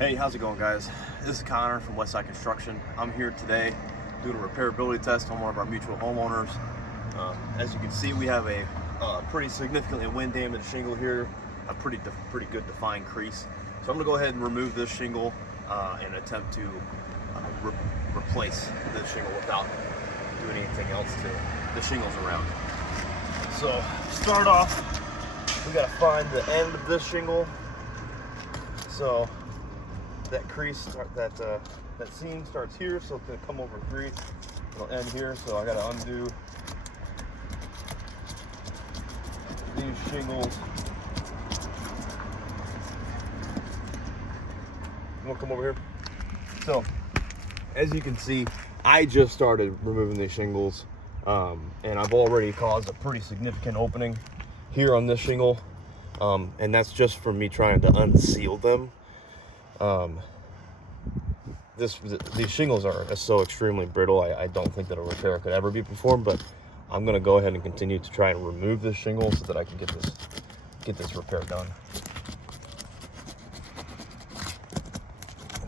Hey, how's it going, guys? This is Connor from Westside Construction. I'm here today doing a repairability test on one of our mutual homeowners. As you can see, we have a pretty significantly wind damaged shingle here, a pretty good defined crease. So I'm going to go ahead and remove this shingle and attempt to replace this shingle without doing anything else to the shingles around. So to start off, we got to find the end of this shingle. So that crease, that seam starts here, so it's going to come over 3. It'll end here, so I got to undo these shingles. You want to come over here? So, as you can see, I just started removing these shingles, and I've already caused a pretty significant opening here on this shingle, and that's just from me trying to unseal them. These shingles are so extremely brittle, I don't think that a repair could ever be performed, but I'm going to go ahead and continue to try and remove this shingle so that I can get this repair done.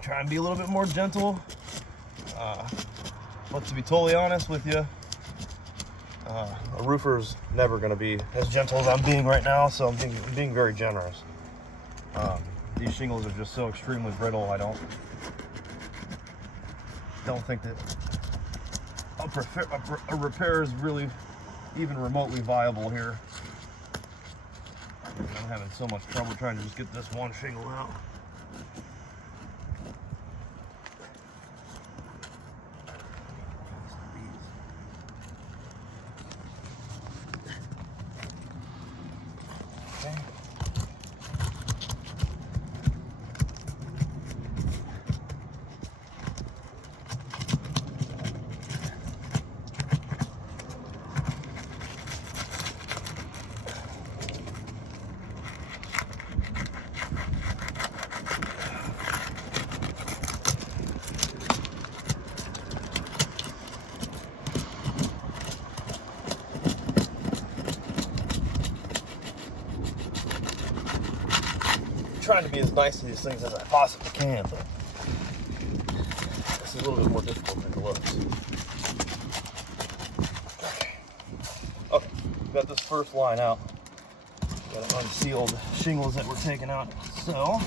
Try and be a little bit more gentle, but to be totally honest with you, a roofer's never going to be as gentle as I'm being right now, so I'm being very generous. These shingles are just so extremely brittle, I don't think that a repair is really even remotely viable here. I'm having so much trouble trying to just get this one shingle out. Trying to be as nice to these things as I possibly can, but this is a little bit more difficult than it looks. Okay, got this first line out. Got unsealed shingles that were taken out. So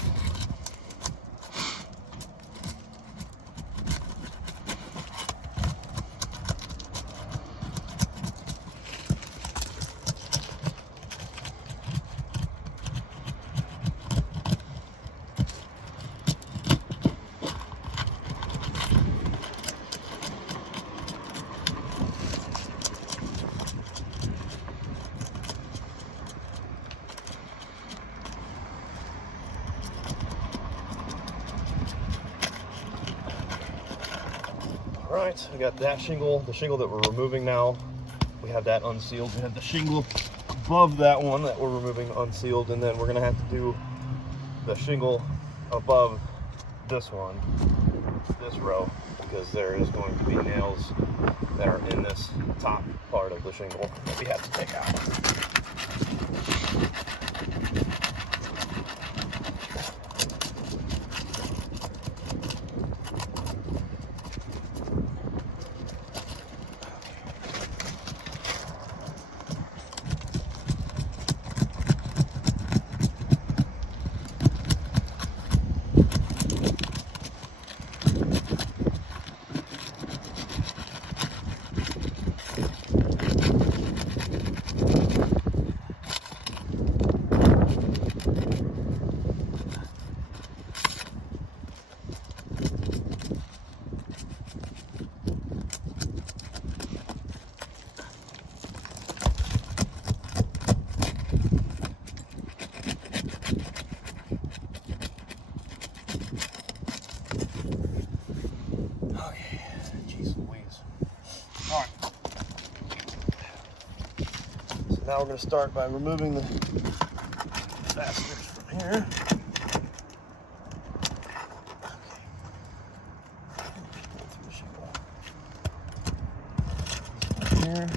alright, we got that shingle, the shingle that we're removing now. We have that unsealed. We have the shingle above that one that we're removing unsealed, and then we're going to have to do the shingle above this one, this row, because there is going to be nails that are in this top part of the shingle that we have to take out. Now we're going to start by removing the fasteners from here. Here.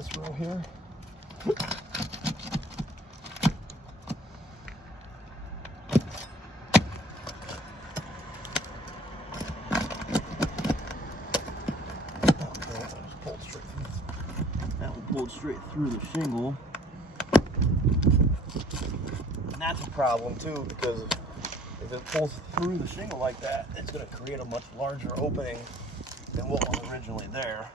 this row here. That one pulled straight through the shingle. And that's a problem too, because if it pulls through the shingle like that, it's going to create a much larger opening than what was originally there.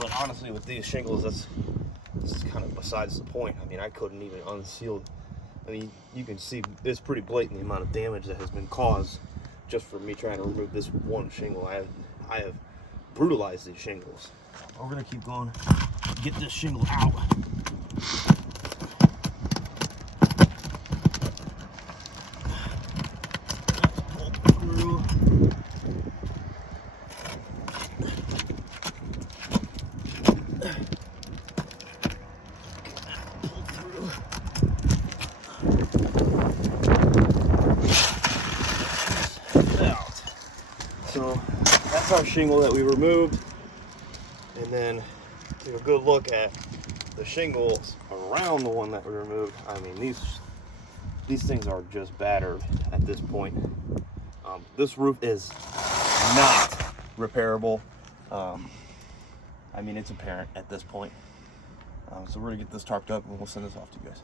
But honestly, with these shingles, this is kind of besides the point. I mean, I couldn't even unseal. I mean, you can see it's pretty blatant the amount of damage that has been caused just for me trying to remove this one shingle. I have brutalized these shingles. We're gonna keep going, get this shingle out. Pull through. So that's our shingle that we removed, and then take a good look at the shingles around the one that we removed. I mean, these things are just battered at this point. This roof is not repairable. I mean, it's apparent at this point. So we're gonna get this tarped up and we'll send this off to you guys.